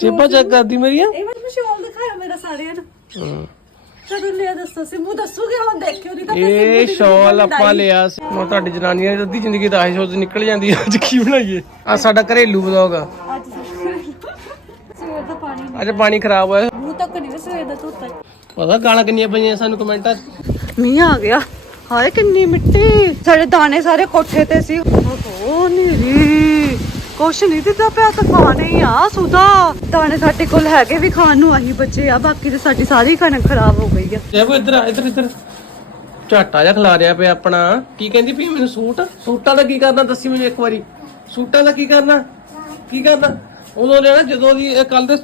ਚੇਪਾ check ਕਰਦੀ ਮੇਰੀਆਂ? ਇਹ ਮੈਨੂੰ ਸ਼ਾਲ ਦਿਖਾਇਆ ਮੇਰਾ ਸਾਰਿਆਂ ਨੂੰ। ਕਦੋਂ ਲਿਆ ਦੱਸੋ ਸਿਮੂ ਦੱਸੂਗੇ ਹੁਣ ਦੇਖਿਓ ਨਹੀਂ ਤਾਂ ਫਿਰ ਇਹ ਸਿੰਮੂ ਦੀ ਸ਼ਾਲ ਵੀਡੀਓ ਆਪਾਂ ਲਿਆ ਸੀ। ਮੈਂ ਤੁਹਾਡੀ ਜਨਾਨੀਆਂ ਦੀ ਅੱਧੀ ਜ਼ਿੰਦਗੀ ਤਾਂ ਆਹੀ ਸੋਚ ਨਿਕਲ ਜਾਂਦੀ ਆ ਅੱਜ ਕੀ ਬਣਾਈਏ? ਆ ਸਾਡਾ ਘਰੇਲੂ ਵਲੌਗ ਆ। ਅੱਜ ਸਵੇਰ ਦਾ ਪਾਣੀ ਨਹੀਂ। ਅੱਜ ਪਾਣੀ ਖਰਾਬ ਹੋਇਆ। ਮੂੰਹ ਤੱਕ ਨਹੀਂ ਸਵੇਰ ਦਾ ਧੋਤਾ। ਪਤਾ ਗਾਲਾਂ ਕਿੰਨੀਆਂ ਪਈਆਂ ਸਾਨੂੰ ਕਮੈਂਟਾਂ ਮੀਂਹ ਆ ਗਿਆ। ਹਾਏ ਕਿੰਨੀ ਮਿੱਟੀ। ਸਾਡੇ ਦਾਣੇ ਸਾਰੇ ਕੋਠੇ ਤੇ ਸੀ। ਓਹੋ ਨੀਰੀ ਕੁਛ ਨਹੀਂ ਦਿੱਤਾ ਪਿਆ ਤਾਂ ਖਾਣੇ ਹੀ ਆ, ਸੁਦਾ। ਦਾਣੇ ਸਾਡੇ ਕੋਲ ਹੈਗੇ ਵੀ ਖਾਣ ਨੂੰ, ਆਹੀ ਬੱਚੇ ਆ, ਬਾਕੀ ਤੇ ਸਾਡੀ ਸਾਰੀ ਕਣਕ ਖਰਾਬ ਹੋ ਗਈ ਆ। ਜੈਬੂ ਇੱਧਰ ਆ, ਇੱਧਰ ਇੱਧਰ। ਝਾਟਾ ਜਿਹਾ ਖਿਲਾ ਰਿਹਾ ਪਿਆ ਆਪਣਾ। ਕੀ ਕਹਿੰਦੀ ਪਈ ਮੈਨੂੰ ਸੂਟ? ਸੂਟਾਂ ਦਾ ਕੀ ਕਰਨਾ, ਦੱਸੀ ਮੈਨੂੰ ਇੱਕ ਵਾਰੀ। ਸੂਟਾਂ ਦਾ ਕੀ ਕਰਨਾ? ਕੀ ਕਰਨਾ? ਉਦੋਂ ਲੈਣਾ ਜਦੋਂ ਦੀ ਕੱਲ ਦੇ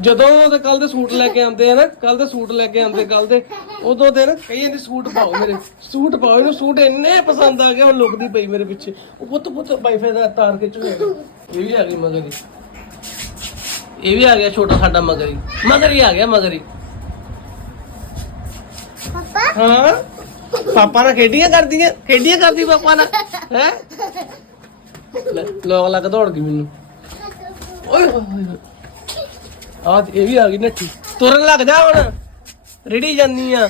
ਜਦੋਂ ਦੇ ਕੱਲ ਦੇ ਸੂਟ ਲੈ ਕੇ ਆਉਂਦੇ ਆ ਨਾ ਕੱਲ ਦੇ ਸੂਟ ਲੈ ਕੇ ਆਉਂਦੇ ਕੱਲ ਦੇ ਉਦੋਂ ਦੇ ਨਾ ਕਈ ਜਾਂਦੇ ਸੂਟ ਪਾਓ ਮੇਰੇ ਸੂਟ ਪਾਓ ਇਹਨੂੰ ਸੂਟ ਇੰਨੇ ਪਸੰਦ ਆ ਗਏ ਹੁਣ ਲੁਕਦੀ ਪਈ ਮੇਰੇ ਪਿੱਛੇ। ਉਹ ਪੁੱਤ ਪੁੱਤ ਵਾਈਫਾਈ ਦਾ ਤਾਰ ਕੇ। ਚੁਗੇ ਇਹ ਵੀ ਆ ਗਈ ਮਗਰੀ ਇਹ ਵੀ ਆ ਗਿਆ ਛੋਟਾ ਸਾਡਾ ਮਗਰੀ ਮਗਰੀ ਆ ਗਿਆ ਮਗਰੀ ਹਾਂ। ਪਾਪਾ? ਨਾਲ ਖੇਡੀਆਂ ਕਰਦੀਆਂ ਖੇਡੀਆਂ ਕਰਦੀ ਪਾਪਾ ਨਾਲ ਹੈ? ਲੋਕ ਲੱਗ ਦੌੜ ਗਈ ਮੈਨੂੰ। ਓਏ ਹੋਏ ਹੋਏ। ਆ ਇਹ ਵੀ ਆ ਗਈ ਨੱਠੀ। ਤੁਰਨ ਲੱਗ ਜਾ ਹੁਣ। ਰੇੜੀ ਜਾਂਦੀ ਆ।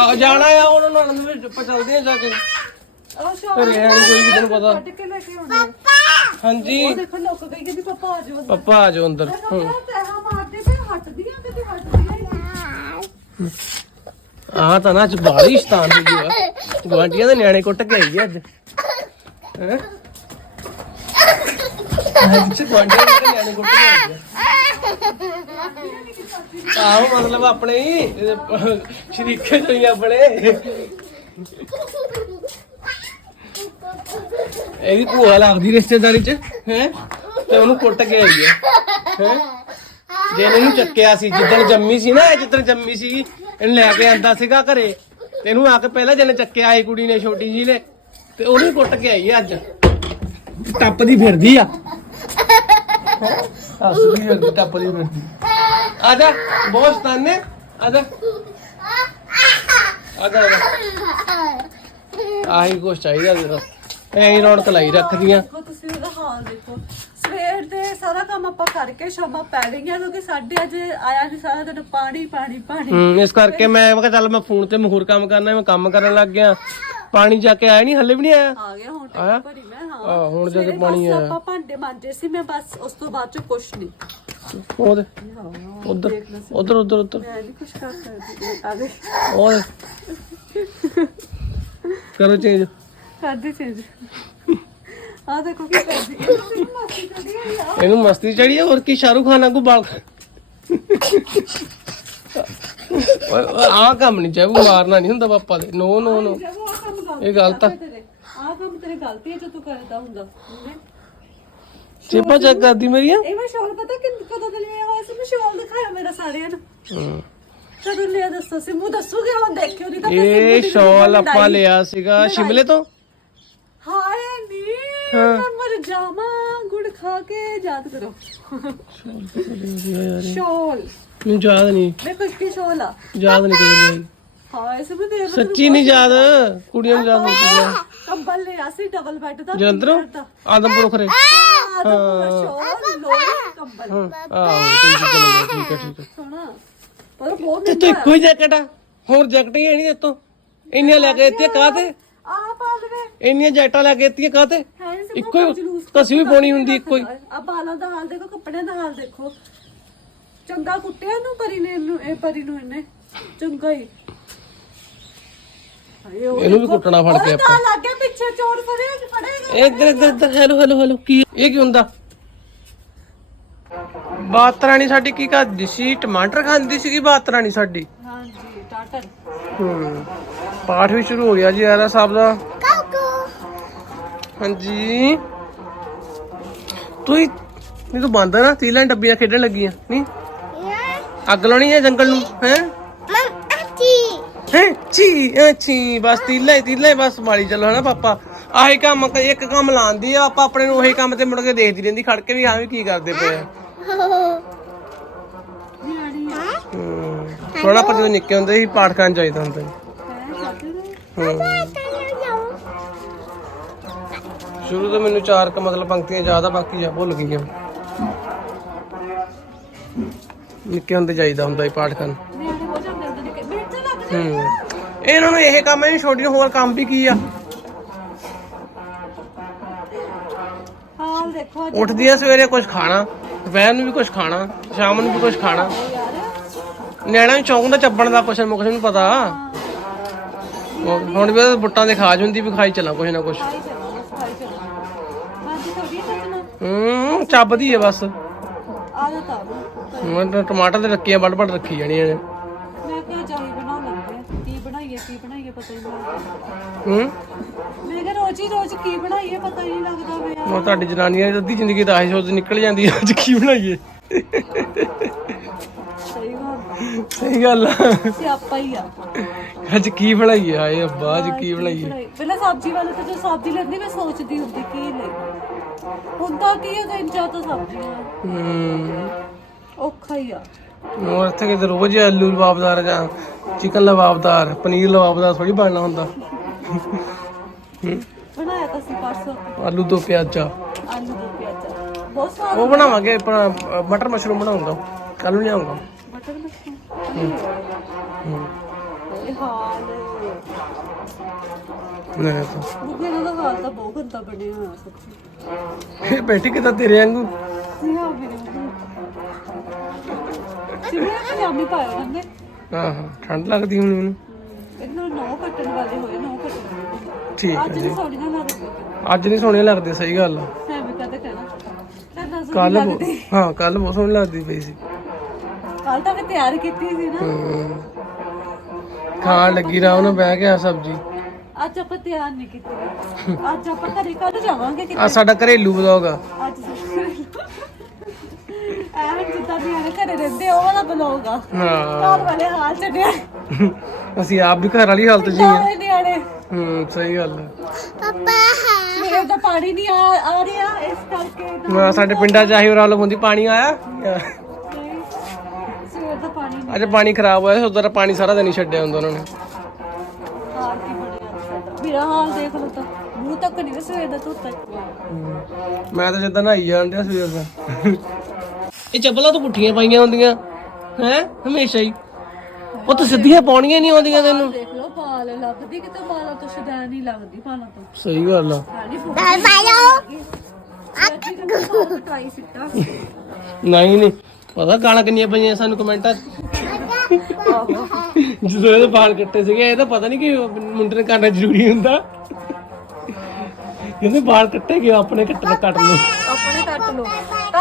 ਆ ਜਾਣਾ ਆ ਉਹਨਾਂ ਨੂੰ ਆਨੰਦ ਵਿੱਚ ਆਪਾਂ ਚੱਲਦੇ ਆ ਜਾ ਕੇ। ਘਰੇ ਹੈ ਨੀ ਕੋਈ ਵੀ ਤੈਨੂੰ ਪਤਾ। ਕੱਢ ਕੇ ਲੈ ਕੇ ਆਉਣੇ ਆ। ਹਾਂਜੀ। ਉਹ ਦੇਖੋ ਲੋਕ ਕਹੀ ਕਹਿੰਦੀ ਪਾਪਾ ਆ ਜਾਓ ਪਾਪਾ ਆ ਜਾਓ ਅੰਦਰ। ਹੁਣ ਪੈਸਾ ਮਾਰਦੇ ਤੇ ਹਟਦੀਆਂ ਕਿਤੇ ਹਟਦੀਆਂ ਹੀ ਨਹੀਂ। ਆ ਤਾਂ ਨਾ ਅੱਜ ਬਾਲੀ ਸ਼ਤਾਨ ਹੋ ਗਈ ਆ। ਗਵਾਂਡੀਆਂ ਦੇ ਨਿਆਣੇ ਕੁੱਟ ਕੇ ਆਈ ਆ ਅੱਜ। ਹੈ? ਅੱਜ ਗਵਾਂਡੀਆਂ ਦੇ ਨਿਆਣੇ ਕੁੱਟ ਕੇ ਆਹੋ ਮਤਲਬ ਆਪਣੇ ਹੀ ਸ਼ਰੀਕੇ ਚੋਂ ਆਪਣੇ। ਇਹ ਵੀ ਭੂਆ ਲੱਗਦੀ ਰਿਸ਼ਤੇਦਾਰੀ ਚ, ਹੈ? ਤੇ ਉਹਨੂੰ ਕੁੱਟ ਕੇ ਆਈ ਆ, ਹੈ? ਜੇ ਇਹਨੂੰ ਚੱਕਿਆ ਸੀ, ਜਿੱਦਣ ਜੰਮੀ ਸੀ ਨਾ, ਇਹ ਜਿੱਦਣ ਜੰਮੀ ਸੀ, ਇਹਨੂੰ ਲੈ ਕੇ ਆਂਦਾ ਸੀਗਾ ਘਰੇ, ਤੇ ਇਹਨੂੰ ਆ ਕੇ ਪਹਿਲਾਂ ਜਿਹਨੇ ਚੱਕਿਆ ਸੀ ਕੁੜੀ ਨੇ, ਛੋਟੀ ਜੀ ਨੇ, ਤੇ ਉਹਨੂੰ ਕੁੱਟ ਕੇ ਆਈ ਆ ਅੱਜ। ਟੱਪਦੀ ਫਿਰਦੀ ਆ। ਹੱਸਦੀ ਫਿਰਦੀ ਟੱਪਦੀ ਫਿਰਦੀ ਆ ਜਾ ਬਹੁਤ ਸਤਾਨੇ। ਆ ਜਾ। ਆ ਜਾ ਆ ਜਾ। ਆਹੀ ਕੁਛ ਚਾਹੀਦਾ ਤੇਰਾ। ਐਂ ਰੌਣਕ ਲਾਈ ਰੱਖਦੀਆਂ। ਦੇਖੋ ਤੁਸੀਂ ਉਹਦਾ ਹਾਲ ਦੇਖੋ। ਸਵੇਰ ਦੇ ਸਾਰਾ ਕੰਮ ਆਪਾਂ ਕਰਕੇ ਸ਼ਾਮਾਂ ਪੈ ਗਈਆਂ ਕਿਉਂਕਿ ਸਾਡੇ ਅੱਜ ਆਇਆ ਨਹੀਂ ਸਾਰਾ ਦਿਨ ਪਾਣੀ ਪਾਣੀ ਪਾਣੀ। ਹੂੰ ਇਸ ਕਰਕੇ ਮੈਂ ਮੈਂ ਕਿਹਾ ਚੱਲ ਮੈਂ ਫੋਨ ਤੇ ਮਹੂਰ ਕੰਮ ਕਰਨਾ ਮੈਂ ਕੰਮ ਕਰਨ ਲੱਗ ਗਿਆ। ਪਾਣੀ ਜਾ ਕੇ ਆਇਆ ਨਹੀਂ ਹੱਲੇ ਵੀ ਨਹੀਂ ਆਇਆ। ਆ ਗਿਆ ਹੁਣ ਆਇਆ? ਟੈਂਕੀ ਭਰੀ। ਮੈਂ ਹਾਂ ਆਹ, ਹੁਣ ਜਦੋਂ ਸਵੇਰੇ ਪਾਣੀ ਬਸ ਆਇਆ। ਆਪਾਂ ਭਾਂਡੇ ਮਾਂਜੇ ਸੀ ਮੈਂ ਬਸ ਉਸ ਤੋਂ ਬਾਅਦ ਚ ਕੁਛ ਨਹੀਂ ਉਹਦੇ ਉਧਰ ਉਧਰ ਉਧਰ ਉਧਰ। ਮੈਂ ਨਹੀਂ ਕੁਛ ਕਰ ਸਕਦੀ। ਆ ਦੇ ਓਏ। ਕਰੋ ਚੇਂਜ ਕਰਦੀ ਚੀਜ਼ ਆ ਦੇਖੋ ਕੀ ਕਰਦੀ ਇਹ ਮਾਸੀ ਕਰਦੀ ਹੈ ਯਾਰ ਇਹਨੂੰ ਮਸਤੀ ਚੜੀ ਹੈ ਹੋਰ ਕੀ ਸ਼ਾਹਰੁਖ ਖਾਨ ਵਾਂਗੂ ਬਾਲ ਆ ਕੰਮ ਨਹੀਂ ਚਾਹੂ ਮਾਰਨਾ ਨਹੀਂ ਹੁੰਦਾ ਪਾਪਾ ਦੇ। ਨੋ ਨੋ ਨੋ। ਜਦ ਕੰਮ ਇਹ ਗਲਤ ਆ। ਆ ਕੰਮ ਤੇਰੇ ਗਲਤੀ ਹੈ ਜੋ ਤੂੰ ਕਰਦਾ ਹੁੰਦਾ। ਉਹਨੇ ਚੇਪਾ ਚੈੱਕ ਕਰਦੀ ਮੇਰੀਆਂ ਇਹ ਮੈਂ ਸ਼ਾਲ ਪਤਾ ਕਿ ਕਦੋਂ ਦਾ ਲਿਆ ਹੋਇਆ ਸੀ? ਮੈਂ ਸ਼ਾਲ ਦਿਖਾਇਆ ਮੇਰਾ ਸਾਰਿਆਂ ਨੂੰ। ਹੂੰ। ਕਦੋਂ ਲਿਆ ਦੱਸੋ ਸਿਮੂ ਦੱਸੂਗੇ ਹੁਣ ਦੇਖਿਓ ਨਹੀਂ ਤਾਂ ਫਿਰ ਸਿੰਮੂ ਇਹ ਦੀ ਸ਼ਾਲ ਵੀਡੀਓ ਆਪਾਂ। ਲਿਆ ਸੀਗਾ ਸ਼ਿਮਲੇ ਤੋਂ। ਹਾਏ ਨੀ ਹਾਂ। ਮੈਂ ਮਰ ਜਾਵਾਂ ਗੁੜ ਖਾ ਕੇ ਯਾਦ ਕਰੋ। ਸ਼ਾਲ ਮੈਨੂੰ ਯਾਦ ਨਹੀਂ। ਮੈਂ ਕੁਝ ਕੀ ਸ਼ਾਲ ਆ। ਯਾਦ ਨਹੀਂ ਦੇ ਸੱਚੀ ਨਹੀਂ ਯਾਦ ਕੁੜੀਆਂ ਨੂੰ ਯਾਦ ਨਹੀਂ ਕੰਬਲ ਲਿਆ ਸੀ ਡਬਲ ਬੈੱਡ ਦਾ ਜਲੰਧਰੋਂ? ਆਦਮਪੁਰ ਖਰੇ। ਹਾਂ ਤਾਂ ਪੂਰਾ ਸ਼ਾਲ ਲੋਈ ਕੰਬਲ। ਆਹੋ ਠੀਕ ਹੈ ਚਲੋ ਠੀਕ ਹੈ ਠੀਕ ਹੈ ਸੋਹਣਾ ਪਰ ਬਹੁਤ ਤੇ ਤੂੰ ਇੱਕੋ ਹੀ ਜੈਕਟ ਆ? ਹੋਰ ਜੈਕਟ ਹੀ ਨਹੀਂ ਦਿੱਤੋ ਇੰਨੀਆਂ ਲੈ ਕੇ ਦਿੱਤੀਆਂ ਕਾਹਤੇ ਆ ਪਾ ਲਵੇ। ਇੰਨੀਆਂ ਜੈਕਟਾਂ ਲੈ ਕੇ ਦਿੱਤੀਆਂ ਕਾਹਤੇ ਇੱਕੋ ਹੀ ਕਸੀ ਵੀ ਪਾਉਣੀ ਹੁੰਦੀ ਇੱਕੋ ਹੀ। ਆ ਬਾਲਾਂ ਦਾ ਹਾਲ ਦੇਖੋ ਕੱਪੜਿਆਂ ਦਾ ਹਾਲ ਦੇਖੋ। ਚੰਗਾ ਕੁੱਟਿਆ ਨੂੰ ਪਰੀ ਨੇ ਇਹਨੂੰ ਇਹ ਪਰੀ ਨੂੰ ਇਹਨੇ। ਚੰਗਾ ਹੀ। ਇਹਨੂੰ ਵੀ ਕੁੱਟਣਾ ਫੜ ਕੇ ਤਾਂ ਲੱਗ ਗਿਆ ਪਿੱਛੇ ਚੋਰ ਫੜੇ ਫੜੇਗਾ ਇੱਧਰ ਇੱਧਰ ਇੱਧਰ ਹੈਲੋ ਹੈਲੋ ਹੈਲੋ ਕੀ ਇਹ ਕੀ ਹੁੰਦਾ? ਬਾਤਰਾਣੀ ਸਾਡੀ ਕੀ ਕਰਦੀ ਸੀ? ਟਮਾਟਰ ਖਾਂਦੀ ਸੀਗੀ ਬਾਤਰਾਣੀ ਸਾਡੀ। ਹਾਂਜੀ ਟਾਟਰ। ਹੂੰ ਪਾਠ ਵੀ ਸ਼ੁਰੂ ਹੋ ਗਿਆ ਜੀ ਆਰਾ ਸਾਹਿਬ ਦਾ। ਹਾਂਜੀ। ਤੂੰ ਹੀ ਨਹੀਂ ਤੂੰ ਬੰਦ ਨਾ ਤੀਲਾਂ ਡੱਬੀਆਂ ਖੇਡਣ ਲੱਗੀਆਂ ਨਹੀਂ? ਅੱਗ ਲਾਉਣੀ ਹੈ ਜੰਗਲ ਨੂੰ ਹੈ? ਹੈ? ਚੀ ਅ, ਬਸ ਤੀਲਾ ਹੀ ਬਸ ਮਾਰੀ ਚੱਲੋ ਹਨਾ ਪਾਪਾ। ਆਹੀ ਕੰਮ ਇੱਕ ਕੰਮ ਲਾਉਂਦੀ ਆ ਆਪਾਂ ਆਪਣੇ ਨੂੰ ਉਹੀ ਕੰਮ ਤੇ ਮੁੜ ਕੇ ਦੇਖਦੀ ਰਹਿੰਦੀ ਖੜ ਕੇ ਵੀ ਹਾਂ ਵੀ ਕੀ ਕਰਦੇ ਪਏ ਆ। ਥੋੜਾ ਪਰ ਜਦੋਂ ਨਿੱਕੇ ਹੁੰਦੇ ਸੀ ਪਾਠ ਕਰਨ ਚਾਹੀਦਾ ਹੁੰਦਾ ਸੀ। ਹੈ। ਸ਼ੁਰੂ ਤੋਂ ਮੈਨੂੰ ਚਾਰ ਕ ਮਤਲਬ ਪੰਕਤੀਆਂ ਜ਼ਿਆਦਾ ਬਾਕੀ ਆ ਭੁੱਲ ਗਈਆਂ ਨਿੱਕੇ ਹੁੰਦੇ ਜਾਈਦਾ ਹੁੰਦਾ ਸੀ ਪਾਠ ਕਰਨ। ਨਿਆਣੇ ਨੇ ਇਹਨਾਂ ਨੂੰ ਇਹ ਕੰਮ ਨਹੀਂ ਛੋਟੀ ਨੂੰ ਹੋਰ ਕੰਮ ਵੀ ਕੀ ਆ? ਹਾਲ ਦੇਖੋ ਅੱਜ। ਉੱਠਦੀ ਆ ਸਵੇਰੇ ਕੁਝ ਖਾਣਾ ਦੁਪਹਿਰ ਨੂੰ ਵੀ ਕੁਝ ਖਾਣਾ ਸ਼ਾਮ ਨੂੰ ਵੀ ਕੁਝ ਖਾਣਾ। ਨਿਆਣਾ ਵੀ ਚੌਂਕ ਦਾ ਚੱਬਣ ਦਾ ਕੁਛ ਨਾ ਕੁਛ ਨੂੰ ਪਤਾ। ਹੁਣ ਵੀ ਬੁੱਟਾਂ ਦੇ ਖਾਜ ਹੁੰਦੀ ਵੀ ਖਾਈ ਚੱਲਾਂ ਕੁਛ ਨਾ ਕੁਛ। ਬਸ ਹੂੰ ਚੱਬਦੀ ਬਸ। ਆਦਤ ਆ। ਤਾਂ ਟਮਾਟਰ ਦੇ ਰੱਕੀਆਂ ਵੱਡ ਵੱਡ ਰੱਖੀ ਜਾਣੀਆਂ ਨੇ। ਪਤਾ ਹੀ ਨਹੀਂ ਲੱਗਦਾ। ਹੂੰ? ਮੈਂ ਕਿਹਾ ਰੋਜ਼ ਹੀ ਰੋਜ਼ ਕੀ ਬਣਾਈਏ ਪਤਾ ਹੀ ਨਹੀਂ ਲੱਗਦਾ ਪਿਆ। ਉਹ ਤੁਹਾਡੀ ਜਨਾਨੀਆਂ ਦੀ ਅੱਧੀ ਜ਼ਿੰਦਗੀ ਤਾਂ ਆਹੀ ਸੋਚ ਨਿਕਲ ਜਾਂਦੀ ਅੱਜ ਕੀ ਬਣਾਈਏ? ਸਹੀ ਗੱਲ ਸਹੀ ਗੱਲ ਆ। ਸਿਆਪਾ ਹੀ ਆ। ਅੱਜ ਕੀ ਬਣਾਈਏ? ਆਏ ਅੱਬਾ ਅੱਜ ਕੀ ਬਣਾਈਏ? ਬਣਾਈ- ਪਹਿਲਾਂ ਸਬਜ਼ੀ ਵਾਲੇ ਤੇ ਜੋ ਸਬਜ਼ੀ ਲੈਂਦੀ ਮੈਂ ਸੋਚਦੀ ਹੁੰਦੀ ਕੀ ਲੈ ਹੁੰਦਾ ਕੀ ਹੈ ਤਿੰਨ ਚਾਰ ਤਾਂ ਸਬਜ਼ੀਆਂ ਹੂੰ। ਔਖਾ ਹੀ ਆ। ਹੋਰ ਇੱਥੇ ਕਿਤੇ ਰੋਜ਼ ਹੀ ਆਲੂ ਲਵਾਬਦਾਰ ਜਾਂ ਚਿਕਨ ਲਵਾਬਦਾਰ ਪਨੀਰ ਲਵਾਬਦਾਰ ਥੋੜੀ ਬਣਨਾ ਹੁੰਦਾ। ਬਣਾਇਆ ਤਾਂ ਸੀ ਪਰਸੋਂ। ਆਲੂ ਤੋਂ ਪਿਆਜ਼ਾ। ਆਲੂ ਦੇ ਪਿਆਜ਼ਾ। ਬਹੁਤ ਸਵਾਦ ਉਹ ਬਣਾਵਾਂਗੇ ਆਪਣਾ ਮਟਰ ਮਸ਼ਰੂਮ ਬਣਾਉਂਗਾ। ਕੱਲ ਨੂੰ ਲਿਆਉਂਗਾ। ਮਟਰ ਮਸ਼ਰੂਮ? ਇਹ ਹਾਲ। ਲੈ ਤਾਂ। ਬੁੱਗੇ ਦਾ ਹਾਲ ਤਾਂ ਬਹੁਤ ਗੰਦਾ ਬਣਿਆ ਹੋਇਆ ਸੱਚੀ। ਇਹ ਬੈਠੀ ਕਿਤਾ ਤੇਰੇ ਵਾਂਗੂ? ਸਿਆ ਮੇਰੇ ਪਾਇਆ ਉਹਨੇ। ਆਹ ਠੰਡ ਲੱਗਦੀ ਹੁਣ ਇਹਨਾਂ ਨੌ ਕੱਟਣ ਵਾਲੇ ਹੋਏ ਨੌ ਕੱਟਣ ਵਾਲੇ। ਠੀਕ ਹੈ ਅੱਜ ਜੀ। ਨਹੀਂ ਸੋੜੀ ਨਾ ਲੱਗਦੀ ਅੱਜ ਨਹੀਂ ਸੋਹਣੇ ਲੱਗਦੇ ਸਹੀ ਗੱਲ ਆ। ਕਦੇ ਕਹਿਣਾ। ਕੱਲ ਹਾਂ ਕੱਲ ਬਹੁਤ ਸੋਹਣੀ ਲੱਗਦੀ ਪਈ ਸੀ। ਕੱਲ ਤਾਂ ਮੈਂ ਤਿਆਰ ਕੀਤੀ ਸੀ ਨਾ। ਹਮ। ਖਾਣ ਲੱਗੀ ਰਾਹ ਉਹਨਾਂ ਬਹਿ ਕੇ ਆ ਸਬਜੀ। ਅੱਜ ਆਪਾਂ ਤਿਆਰ ਨਹੀਂ ਕੀਤੀ। ਅੱਜ ਆਪਾਂ ਘਰੇ ਕੱਲ ਜਾਵਾਂਗੇ ਕਿ ਆ ਸਾਡਾ ਘਰੇਲੂ ਵਲੌਗ ਆ। ਅੱਜ ਐਵੇਂ ਜਿੱਦਾਂ ਵੀ ਆਣੇ ਘਰੇ ਰਹਿੰਦੇ ਆ, ਉਹ ਵਾਲਾ ਬਲੌਗਾ ਹਾਂ। ਘਰ ਵਾਲੇ ਹਾਲ ਚੱਲਿਆ ਅਸੀਂ ਆਪ ਵੀ ਘਰ ਵਾਲੀ ਹਾਲਤ 'ਚ ਹੀ ਆ। ਸਾਰੇ ਨਿਆਣੇ। ਹੂੰ ਸਹੀ ਗੱਲ ਆ। ਮੇਰੇ ਤਾਂ ਪਾਣੀ ਨਹੀਂ ਆ ਆ ਰਿਹਾ ਇਸ ਕਰਕੇ ਨਾ ਹਾਂ, ਸਾਡੇ ਪਿੰਡਾਂ 'ਚ ਆਹੀ ਪ੍ਰੋਬਲਮ ਹੁੰਦੀ ਪਾਣੀ ਆਇਆ? ਸਵੇਰ ਦਾ ਪਾਣੀ ਨਹੀਂ ਅੱਜ ਪਾਣੀ ਖਰਾਬ ਹੋਇਆ ਉਧਰ ਪਾਣੀ ਸਾਰਾ ਦਿਨ ਹੀ ਛੱਡਿਆ ਹੁੰਦਾ ਉਹਨਾਂ ਨੇ। ਹਾਲ ਕੀ ਬਣਿਆ ਸਾਡਾ ਮੇਰਾ ਹਾਲ ਦੇਖ ਲਓ ਤਾਂ ਮੂੰਹ ਤੱਕ ਨਹੀਂ ਸਵੇਰ ਦਾ ਧੋਤਾ। ਮੈਂ ਤਾਂ ਜਿੱਦਾਂ ਨਹਾਈ ਜਾਣ ਡਿਆ ਸਵੇਰ ਦਾ। ਇਹ ਚੱਪਲਾਂ ਤਾਂ ਪੁੱਠੀਆਂ ਪਾਈਆਂ ਹੁੰਦੀਆਂ। ਹੈ? ਹਮੇਸ਼ਾ ਹੀ। ਉਹ ਤਾਂ ਸਿੱਧੀਆਂ ਪਾਉਣੀਆਂ ਨਹੀਂ ਆਉਂਦੀਆਂ ਤੈਨੂੰ। ਦੇਖ ਲਓ ਬਾਲ ਲੱਭਦੀ ਕਿਤੇ ਬਾਲਾਂ ਤੋਂ ਸ਼ਦੈਨ ਨਹੀਂ ਲੱਗਦੀ ਬਾਲਾਂ ਤੋਂ। ਸਹੀ ਗੱਲ ਆ। ਸਾਡੀ ਫੋਟੋ ਸਿੱਟਾ। ਨਹੀਂ ਨਹੀਂ। ਪਤਾ ਗਾਲਾਂ ਕਿੰਨੀਆਂ ਪਈਆਂ ਸਾਨੂੰ ਕਮੈਂਟਾਂ 'ਚ। ਜਦੋਂ ਇਹਦੇ ਬਾਲ ਕੱਟੇ ਸੀਗੇ ਇਹ ਤਾਂ ਪਤਾ ਨਹੀਂ ਕਿ ਮੁੰਡੇ ਨੇ ਕਰਨਾ ਜ਼ਰੂਰੀ ਹੁੰਦਾ। ਇਹਦੇ ਬਾਲ ਕੱਟੇ ਕਿ ਆਪਣੇ ਕੱਟ ਕੱਟ ਲਓ। ਆਪਣੇ ਕੱਟ ਲੋ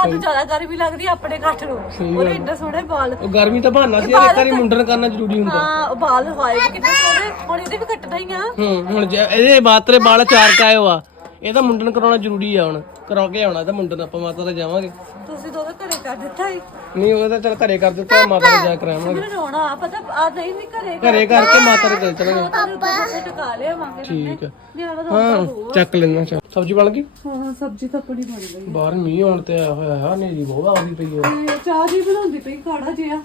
ਜ਼ਿਆਦਾ ਗਰਮੀ ਲੱਗਦੀ ਆਪਣੇ ਕੱਟ ਲੋ ਉਹਦੇ ਇੰਨੇ ਸੋਹਣੇ ਉਹ ਗਰਮੀ ਤਾਂ ਬਹਾਨਾ ਸੀ ਇਹ ਕਰੀ ਮੁੰਡਨ ਕਰਨਾ ਜ਼ਰੂਰੀ ਹੁੰਦਾ। ਹਾਂ ਉਹ ਬਾਲ ਹੋਏ ਵੀ ਕਿੰਨੇ ਸੋਹਣੇ। ਹੁਣ ਇਹਦੇ ਵੀ ਕੱਟਣਾ ਹੀ ਆ। ਹੂੰ ਹੁਣ ਜੇ ਇਹਦੇ ਬਾਤਰੇ ਵਾਲ ਚਾਰ ਕਾਇਓ ਆ। ਇਹ ਤਾਂ ਮੁੰਡਨ ਕਰਾਉਣਾ ਜ਼ਰੂਰੀ ਆ ਹੁਣ। ਕਰਾ ਕੇ ਆਉਣਾ ਤਾਂ ਮੁੰਡਨ ਆਪਾਂ ਮਾਤਾ ਦੇ ਜਾਵਾਂਗੇ। ਤੁਸੀਂ ਦੋਵੇਂ ਘਰੇ ਕਰ ਦਿੱਤਾ ਹੀ ਨਹੀਂ ਉਹ ਤਾਂ ਚਲ ਘਰੇ ਕਰ ਦਿੱਤਾ ਮਾਤਾ ਦੇ ਜਾ ਕਰਾਵਾਂਗੇ। ਮੈਨੂੰ ਰੋਣਾ ਆ ਪਤਾ ਆ ਨਹੀਂ ਵੀ ਘਰੇ ਘਰੇ ਕਰਕੇ ਮਾਤਾ ਦੇ ਚੱਲ ਚਲਾਂਗੇ ਪਾਪਾ ਟਕਾ ਲਿਆ ਮੰਗੇ ਠੀਕ ਆ। ਨਿਆਣਾ ਦਾ ਹਾਂ ਚੱਕ ਲੈਣਾ ਚਾ ਸਬਜ਼ੀ ਬਣ ਗਈ? ਹਾਂ ਸਬਜ਼ੀ ਤਾਂ ਬੜੀ ਬਣ ਗਈ। ਬਾਹਰ ਮੀਂਹ ਆਉਣ ਤੇ ਆਇਆ ਹੋਇਆ ਹੈ ਨੇਰੀ ਬਹੁਤ ਆਉਂਦੀ ਪਈ ਹੈ ਤੇ ਚਾਹ ਜੀ ਬਣਾਉਂਦੀ ਪਈ ਕਾੜਾ ਜਿਆ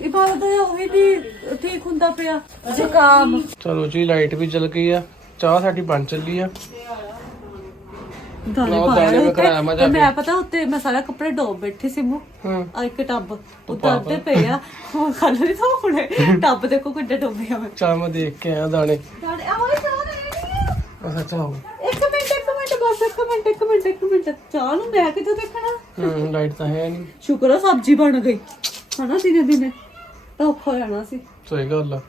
ਇਹ ਬਾਲ ਤਾਂ ਉਹੀ ਦੀ ਠੀਕ ਹੁੰਦਾ ਪਿਆ ਜ਼ੁਕਾਮ। ਚਲੋ ਜੀ ਲਾਈਟ ਵੀ ਚਲ ਗਈ ਆ। ਚਾਹ ਸਾਡੀ ਬਣ ਚੱਲੀ ਆ। ਦਾਣੇ ਪਾਇਆ ਦਾਣੇ ਮੈਂ ਕਰਾਇਆ ਮੈਂ ਜਾ ਤੇ ਮੈਂ ਪਤਾ ਉੱਤੇ ਮੈਂ ਸਾਰਾ ਕੱਪੜੇ ਡੋਬ ਬੈਠੀ ਸੀ ਮੂੰ ਹਾਂ। ਆ ਇੱਕ ਟੱਬ ਉਤਾਰਦੇ ਪਏ ਆ। ਹੁਣ ਨਹੀਂ ਧੋਣੇ ਟੱਬ ਦੇਖੋ ਕਿੱਡੇ ਡੋਬੇ ਆ ਮੈਂ ਚਾਹ ਮੈਂ ਦੇਖ ਕੇ ਆਇਆ ਦਾਣੇ। ਦਾਣੇ ਚਾਹ ਨਹੀਂ ਅੱਛਾ ਚਾਹ ਇੱਕ ਮਿੰਟ ਇੱਕ ਮਿੰਟ ਬਸ ਇੱਕ ਮਿੰਟ ਇੱਕ ਮਿੰਟ ਇੱਕ ਮਿੰਟ। ਚਾਹ ਨੂੰ ਮੈਂ ਕਿੱਥੇ ਦੇਖਣਾ? ਹੂੰ ਲਾਈਟ ਤਾਂ ਹੈ ਨਹੀਂ। ਸ਼ੁਕਰ ਆ ਸਬਜ਼ੀ ਬਣ ਗਈ। ਹਨਾ ਦਿਨੇ ਦਿਨੇ। ਤਾਂ ਔਖਾ ਹੋ ਜਾਣਾ ਸੀ। ਸਹੀ ਗੱਲ ਆ।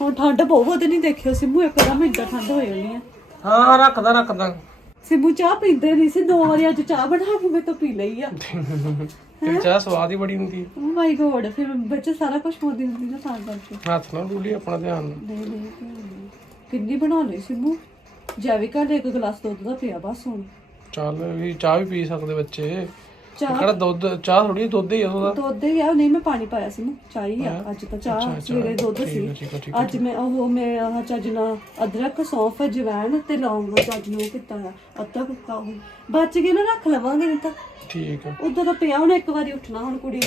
ਹੁਣ ਠੰਡ ਬਹੁਤ ਨਹੀਂ ਦੇਖਿਓ ਸਿੰਮੂ ਇੱਕ ਵਾਰ ਮਿੰਟ ਠੰਡ ਹੋ ਜਾਣੀ ਆ। ਹਾਂ ਰੱਖਦਾ ਰੱਖਦਾ। ਸਿੰਮੂ ਚਾਹ ਪੀਂਦੇ ਨਹੀਂ ਸੀ ਦੋ ਵਾਰੀ ਅੱਜ ਚਾਹ ਬਣਾ ਕੇ ਮੈਂ ਤਾਂ ਪੀ ਲਈ ਆ। ਤੇ ਚਾਹ ਸਵਾਦ ਹੀ ਬੜੀ ਹੁੰਦੀ ਓ ਮਾਈ ਗੋਡ ਫਿਰ ਬੱਚੇ ਸਾਰਾ ਕੁਝ ਮੋਦੀ ਹੁੰਦੀ ਨਾ ਤਾਂ ਕਰਕੇ। ਹੈ ਹੱਥ ਨਾਲ ਡੂਲੀ ਆਪਣਾ ਧਿਆਨ। ਨਹੀਂ ਨਹੀਂ ਨਹੀਂ। ਕਿੰਨੀ ਬਣਾ ਲਈ ਸਿੰਮੂ? ਜੈਵਿਕਾ ਨੇ ਇੱਕ ਗਲਾਸ ਦੁੱਧ ਦਾ ਪਿਆ ਬਸ ਹੁਣ। ਚੱਲ ਵੀ ਚਾਹ ਵੀ ਪੀ ਸਕਦੇ ਬੱਚੇ। ਕਿਹੜਾ ਦੁੱਧ? ਚਾਹ ਥੋੜੀ ਦੁੱਧ ਹੀ ਆ ਉਹਦਾ। ਦੁੱਧ ਹੀ ਆ। ਨਹੀਂ ਮੈਂ ਪਾਣੀ ਪਾਇਆ ਸੀ ਨਾ। ਚਾਹ ਹੀ ਆ। ਅੱਜ ਤਾਂ ਚਾਹ ਸਵੇਰੇ ਦੁੱਧ ਸੀ। ਅੱਜ ਮੈਂ ਉਹ ਮੈਂ ਆਹ ਚੱਜ ਨਾਲ ਅਦਰਕ ਸੌਂਫ ਜਵੈਣ ਤੇ ਲੌਂਗ ਚੱਜ ਨੂੰ ਕੀਤਾ ਆ। ਅੱਧਾ ਕੁੱਕਾ ਉਹ। ਬਚ ਗਏ ਨਾ ਰੱਖ ਲਵਾਂਗੇ ਨਹੀਂ ਤਾਂ। ਠੀਕ ਆ। ਉਦੋਂ ਤਾਂ ਪਿਆ ਹੁਣ ਇੱਕ ਵਾਰੀ ਉੱਠਣਾ ਹੁਣ ਕੁੜੀ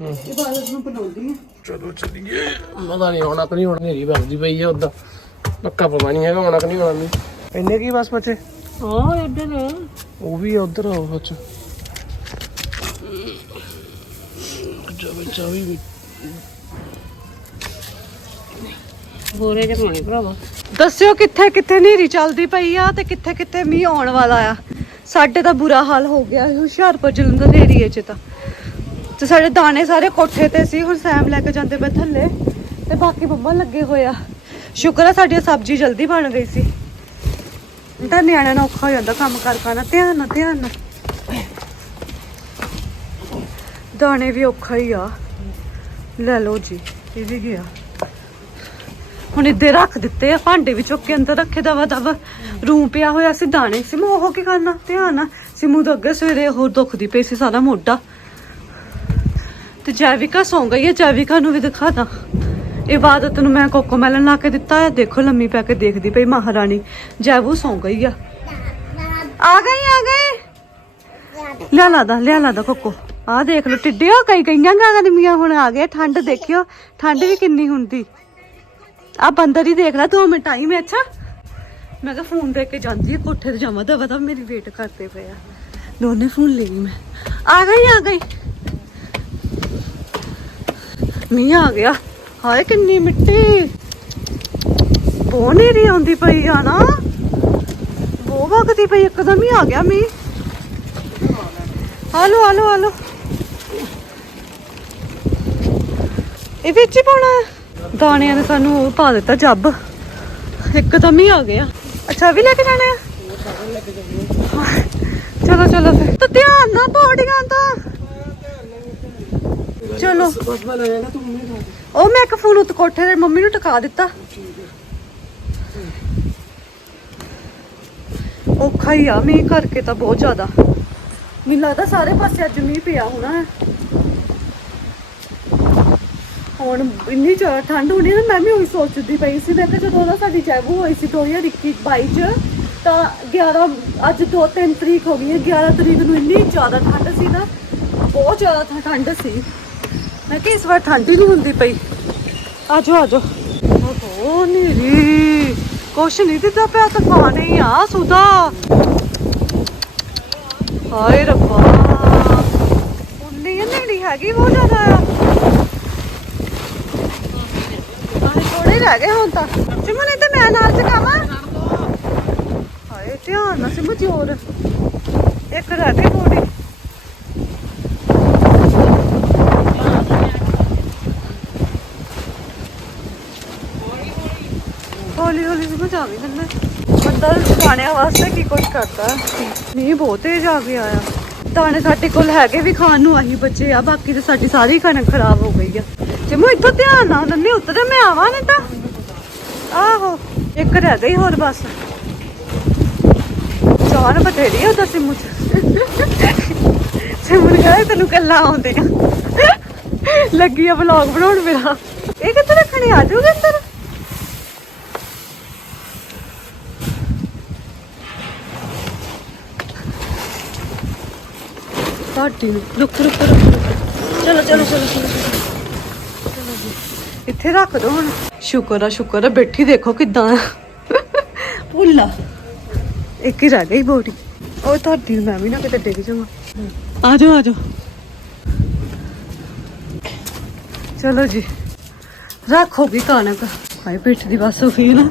ਨੂੰ। ਇਹ ਬਾਅਦ ਨੂੰ ਬਣਾਉਂਦੀ ਆ ਚਲੋ ਚੱਲੀਏ। ਪਤਾ ਨਹੀਂ ਹੋਣਾ ਕਿ ਨਹੀਂ ਹੋਣਾ ਨੇਰੀ ਵਗਦੀ ਪਈ ਆ ਉਦੋਂ ਪੱਕਾ ਪਤਾ ਨਹੀਂ ਹੈਗਾ ਹੋਣਾ ਕਿ ਨਹੀਂ ਹੋਣਾ ਨਹੀਂ ਇੰਨੇ ਕੀ ਬਸ ਬੱਚੇ? ਹਾਂ ਇੱਧਰ। ਉਹ ਵੀ ਉਧਰ ਉਹ ਬੱਚਾ। 24 ਦੱਸਿਓ ਕਿੱਥੇ ਕਿੱਥੇ ਨੇਰੀ ਚੱਲਦੀ ਪਈ ਆ ਤੇ ਕਿੱਥੇ ਕਿੱਥੇ ਮੀਂਹ ਆਉਣ ਵਾਲਾ ਆ। ਸਾਡੇ ਤਾਂ ਬੁਰਾ ਹਾਲ ਹੋ ਗਿਆ ਹੁਸ਼ਿਆਰਪੁਰ ਜਲੰਧਰ ਏਰੀਏ 'ਚ ਤਾਂ। ਤੇ ਸਾਡੇ ਦਾਣੇ ਸਾਰੇ ਕੋਠੇ ਤੇ ਸੀ ਹੁਣ ਸੈਮ ਲੈ ਕੇ ਜਾਂਦੇ ਪਏ ਥੱਲੇ। ਤੇ ਬਾਕੀ ਮੰਮਾ ਲੱਗੇ ਹੋਏ ਆ। ਸ਼ੁਕਰ ਆ ਸਾਡੀ ਸਬਜ਼ੀ ਜਲਦੀ ਬਣ ਗਈ ਸੀ। ਤਾਂ ਨਿਆਣਾ ਨਾ ਔਖਾ ਹੋ ਜਾਂਦਾ ਕੰਮ ਕਰ ਕਰਨਾ ਧਿਆਨ ਨਾ ਧਿਆਨ ਨਾਲ। ਦਾਣੇ ਵੀ ਔਖਾ ਹੀ ਆ। ਲੈ ਲਓ ਜੀ, ਇਹ ਵੀ ਗਿਆ। ਹੁਣ ਇੱਦੇ ਰੱਖ ਦਿੱਤੇ ਆ, ਭਾਂਡੇ ਵੀ ਚੁੱਕ ਕੇ ਅੰਦਰ ਰੱਖੇ ਦਵਾ ਦਵਾ। ਰੂਮ ਪਿਆ ਹੋਇਆ ਸੀ, ਦਾਣੇ ਸੀ ਉਹ ਕੀ ਕਰਨਾ? ਧਿਆਨ ਨਾਲ ਸਿਮੂ ਤਾਂ ਅੱਗੇ ਸਵੇਰੇ ਹੋਰ ਦੁਖਦੀ ਪਈ ਸੀ, ਸਾਰਾ ਮੋਢਾ। ਤੇ ਜੈਵਿਕਾ ਸੌਂ ਗਈ ਹੈ ਜੈਵਿਕਾ ਨੂੰ ਵੀ ਦਿਖਾ ਦਾਂ। ਇਬਾਦਤ ਨੂੰ ਮੈਂ ਕੋਕੋ ਮੈਲਨ ਲਾ ਕੇ ਦਿੱਤਾ ਹੈ ਦੇਖੋ ਲੰਮੀ ਪੈ ਕੇ ਦੇਖਦੀ ਪਈ ਮਹਾਰਾਣੀ। ਜੈਵੂ ਸੌਂ ਗਈ ਆ। ਆ ਗਈ ਆ ਗਈ। ਲਿਆ ਲਾ ਦਾ, ਲਿਆ ਲਾ ਦਾ ਕੋਕੋ। ਆ ਦੇਖ ਲੋ ਟਿੱਡੀਆਂ ਕਈ ਕਈਆਂ ਗਾਗਦਮੀਆਂ ਹੁਣ ਆ ਗਏ, ਠੰਡ ਦੇਖਿਓ, ਠੰਡ ਵੀ ਕਿੰਨੀ ਹੁੰਦੀ। ਆ ਬੰਦਰ ਹੀ ਦੇਖ ਲੈ 2 ਮਿੰਟ ਆਈ ਮੈਂ, ਅੱਛਾ। ਮੈਂ ਕਿਹਾ ਫੋਨ ਦੇ ਕੇ ਜਾਂਦੀ ਕੋਠੇ ਤੇ ਜਾਵਾਂ, ਦਵਾ ਦਵਾ ਮੇਰੀ ਵੇਟ ਕਰਦੇ ਪਏ ਆ। ਦੋਨੇ ਫੋਨ ਲੈ ਗਈ ਮੈਂ। ਆ ਗਈ ਆ ਗਈ। ਮੀਂਹ ਆ ਗਿਆ। ਹਾਏ, ਕਿੰਨੀ ਮਿੱਟੀ। ਬਹੁਤ ਨੇਰੀ ਆਉਂਦੀ ਪਈ ਆ ਨਾ। ਬਹੁਤ ਵਗਦੀ ਪਈ, ਇੱਕਦਮ ਹੀ ਆ ਗਿਆ ਮੀਂਹ। Hello hello hello. ਇਹ ਵਿੱਚ ਹੀ ਪਾਉਣਾ ਹੈ। ਦਾਣਿਆਂ ਨੇ ਸਾਨੂੰ ਪਾ ਦਿੱਤਾ ਜੱਬ। ਇੱਕਦਮ ਹੀ ਆ ਗਿਆ ਅੱਛਾ ਵੀ ਲੈ ਕੇ ਜਾਣੇ ਆ ਚਲੋ ਚਲੋ ਫਿਰ। ਤਾਂ ਧਿਆਨ ਨਾਲ ਪੌੜੀਆਂ ਤਾਂ ਚਲੋ। ਮੰਮੀ ਨੂੰ ਉਹ ਮੈਂ ਇੱਕ ਫੋਨ ਉੱਤੇ ਕੋਠੇ ਤੇ ਮੰਮੀ ਨੂੰ ਟਿਕਾ ਦਿੱਤਾ। ਔਖਾ ਹੀ ਆ, ਮੀਂਹ ਕਰਕੇ ਤਾਂ ਬਹੁਤ ਜ਼ਿਆਦਾ। ਮੈਨੂੰ ਲੱਗਦਾ ਸਾਰੇ ਪਾਸੇ ਅੱਜ ਮੀਂਹ ਪਿਆ ਹੋਣਾ ਹੈ। ਹੁਣ ਇੰਨੀ ਜ਼ਿਆਦਾ ਠੰਡ ਹੋਣੀ ਨਾ ਮੈਂ ਵੀ ਉਹੀ ਸੋਚਦੀ ਪਈ ਸੀ, ਮੈਂ ਕਿਹਾ ਜਦੋਂ ਦਾ ਸਾਡੀ ਜੈਬੂ ਹੋਈ ਸੀ 2021 ਚ, ਤਾਂ 11 ਅੱਜ 2 3 ਤਰੀਕ ਹੋ ਗਈ ਹੈ 11 ਤਰੀਕ ਨੂੰ ਇੰਨੀ ਜ਼ਿਆਦਾ ਠੰਡ ਸੀ ਨਾ, ਬਹੁਤ ਜ਼ਿਆਦਾ ਠੰਡ ਸੀ। ਮੈਂ ਕਿ ਇਸ ਵਾਰ ਠੰਡ ਹੀ ਨਹੀਂ ਹੁੰਦੀ ਪਈ। ਆਜੋ ਆਜੋ ਓਹੋ ਨੀਰੀ ਕੁਛ ਨਹੀਂ ਦਿੱਤਾ ਪਿਆ, ਤੂਫਾਨ ਹੀ ਆ, ਸੁਦਾ। ਹਾਏ ਰੱਬਾ। ਉਨੀ ਨੇੜੀ ਹੈਗੀ ਬਹੁਤ ਜ਼ਿਆਦਾ। ਆ ਆਹ ਥੋੜੇ ਰਹਿ ਗਏ ਹੁਣ ਤਾਂ। ਸਿਮਨ ਇਹ ਤੇ ਮੈਂ ਨਾਲ ਚਕਾਵਾਂ? ਹਾਏ, ਧਿਆਨ ਨਾਲ ਸਿਮ ਜੋਰ ਇੱਕ ਰਹਿ ਗਈ ਥੋੜੀ ਹੌਲੀ ਹੌਲੀ ਸਮਝ ਆ ਗਈ ਮੈਨੂੰ ਬੰਦਾ ਵਾਸਤੇ ਕੀ ਕੁਝ ਕਰਦਾ। ਨਹੀਂ ਬਹੁਤ ਤੇਜ਼ ਆ ਗਿਆ ਆ। ਦਾਣੇ ਸਾਡੇ ਕੋਲ ਹੈਗੇ ਵੀ ਖਾਣ ਨੂੰ ਆਹੀ ਬੱਚੇ ਆ। ਬਾਕੀ ਤੇ ਸਾਡੀ ਸਾਰੀ ਕਣਕ ਖਰਾਬ ਹੋ ਗਈ ਆ। ਜੇ ਇੱਥੋਂ ਧਿਆਨ ਨਾਲ ਨੰਨੇ ਉੱਤਰੇ, ਮੈਂ ਆਵਾਂ ਨਹੀਂ ਤਾਂ। ਆਹੋ, ਇੱਕ ਰਹਿ ਗਈ ਹੋਰ ਬਸ। ਜਾਨ ਬਥੇਰੀ ਆ ਸਿਮੂ ਚ। ਸਿਮੂ ਨੇ ਕਿਹਾ ਤੈਨੂੰ ਕੱਲਾ ਆਉਂਦੇ ਆ। ਲੱਗੀ ਆ ਵਲੌਗ ਬਣਾਉਣ ਮੇਰਾ। ਇਹ ਕਿੱਥੇ ਰੱਖਣੀ ਆ? ਜਾਊਗਾ ਅੰਦਰ ਸਾਡੀ ਨੂੰ ਰੁਕ ਰੁਕ ਰੁਕ ਚਲੋ ਚਲੋ ਚਲੋ ਚਲੋ। ਚਲੋ ਜੀ ਇੱਥੇ ਰੱਖ ਦੋ ਹੁਣ। ਸ਼ੁਕਰ ਆ ਸ਼ੁਕਰ ਆ। ਬੈਠੀ ਦੇਖੋ ਕਿਦਾਂ। ਭੁੱਲਾ ਇੱਕ ਹੀ ਰਹਿ ਗਈ ਬੋਟੀ ਉਹ ਤੁਹਾਡੀ ਨੂੰ ਮੈਂ ਵੀ ਨਾ ਕਿਤੇ ਡਿੱਗ ਜਾਵਾਂ। ਆ ਜਾਓ ਆ ਜਾਓ ਚਲੋ ਜੀ। ਰੱਖੋ ਵੀ ਕਣਕ ਹਾਏ ਪਿੱਠ ਦੀ ਬਸ ਹੋਈ ਨਾ।